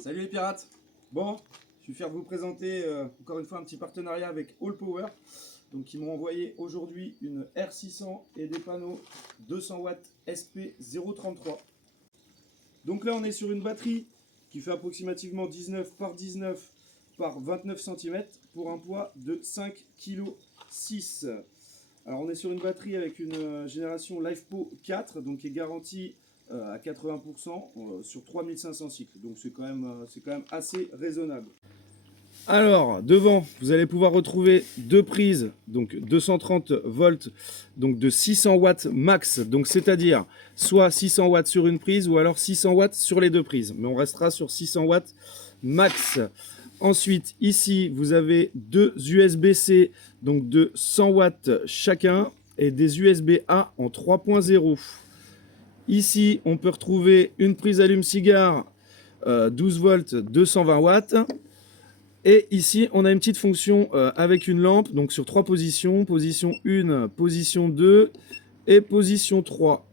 Salut les pirates. Bon, je suis fier de vous présenter encore une fois un petit partenariat avec All Power. Donc ils m'ont envoyé aujourd'hui une R600 et des panneaux 200 watts SP033. Donc là on est sur une batterie qui fait approximativement 19 par 19 par 29 cm pour un poids de 5,6 kg. Alors on est sur une batterie avec une génération LiFePO 4, donc qui est garantie à 80% sur 3500 cycles. Donc c'est quand même assez raisonnable. Alors, devant, vous allez pouvoir retrouver deux prises, donc 230 volts, donc de 600 watts max, donc c'est-à-dire soit 600 watts sur une prise ou alors 600 watts sur les deux prises. Mais on restera sur 600 watts max. Ensuite, ici, vous avez deux USB-C, donc de 100 watts chacun, et des USB-A en 3.0. Ici, on peut retrouver une prise allume-cigare 12 volts 220 watts. Et ici, on a une petite fonction avec une lampe, donc sur trois positions. Position 1, position 2 et position 3.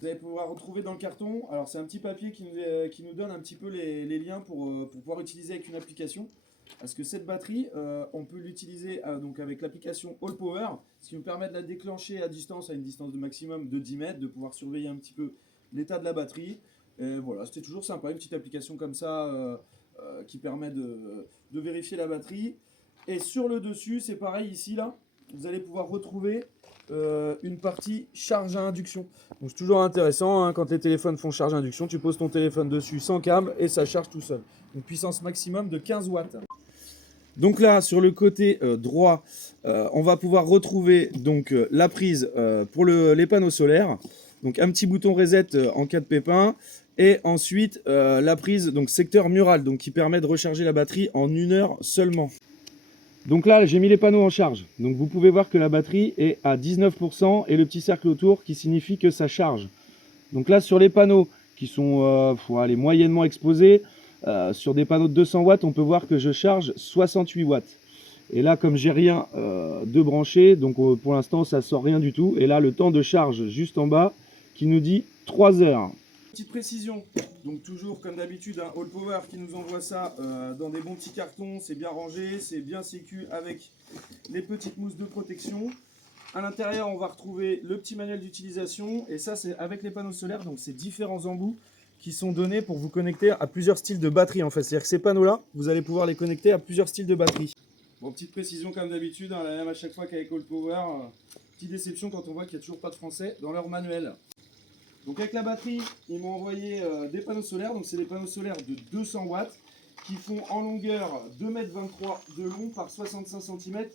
Vous allez pouvoir retrouver dans le carton, alors c'est un petit papier qui nous donne un petit peu les liens pour pouvoir utiliser avec une application. Parce que cette batterie, on peut l'utiliser donc avec l'application All Power, ce qui nous permet de la déclencher à distance, à une distance de maximum de 10 mètres, de pouvoir surveiller un petit peu l'état de la batterie. Et voilà, c'était toujours sympa, une petite application comme ça qui permet de vérifier la batterie. Et sur le dessus, c'est pareil ici, là, vous allez pouvoir retrouver une partie charge à induction. Donc c'est toujours intéressant, hein, quand les téléphones font charge à induction, tu poses ton téléphone dessus sans câble et ça charge tout seul. Une puissance maximum de 15 watts. Donc là, sur le côté droit, on va pouvoir retrouver donc la prise pour les panneaux solaires. Donc un petit bouton reset en cas de pépin. Et ensuite, la prise donc secteur mural, donc qui permet de recharger la batterie en 1 heure seulement. Donc là, j'ai mis les panneaux en charge. Donc vous pouvez voir que la batterie est à 19% et le petit cercle autour qui signifie que ça charge. Donc là, sur les panneaux qui sont aller, moyennement exposés, sur des panneaux de 200 watts, on peut voir que je charge 68 watts. Et là, comme j'ai rien de branché, donc pour l'instant, ça sort rien du tout. Et là, le temps de charge juste en bas qui nous dit 3 heures. Petite précision, donc toujours comme d'habitude, un All Power qui nous envoie ça dans des bons petits cartons, c'est bien rangé, c'est bien sécu avec les petites mousses de protection. À l'intérieur, on va retrouver le petit manuel d'utilisation et ça, c'est avec les panneaux solaires, donc c'est différents embouts qui sont donnés pour vous connecter à plusieurs styles de batterie en fait. C'est-à-dire que ces panneaux-là, vous allez pouvoir les connecter à plusieurs styles de batterie. Bon, petite précision comme d'habitude, hein, la même à chaque fois qu'avec All Power, petite déception quand on voit qu'il n'y a toujours pas de français dans leur manuel. Donc avec la batterie, ils m'ont envoyé des panneaux solaires. Donc c'est des panneaux solaires de 200 watts qui font en longueur 2,23 m de long par 65 cm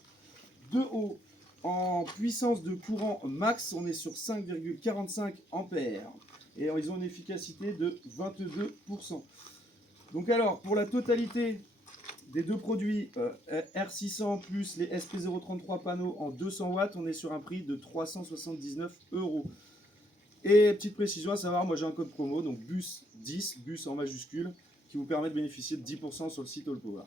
de haut. En puissance de courant max, on est sur 5,45 ampères. Et ils ont une efficacité de 22%. Donc alors, pour la totalité des deux produits, R600 plus les SP033 panneaux en 200 watts, on est sur un prix de 379 €. Et petite précision à savoir, moi j'ai un code promo, donc BUS10, BUS en majuscule, qui vous permet de bénéficier de 10% sur le site All Power.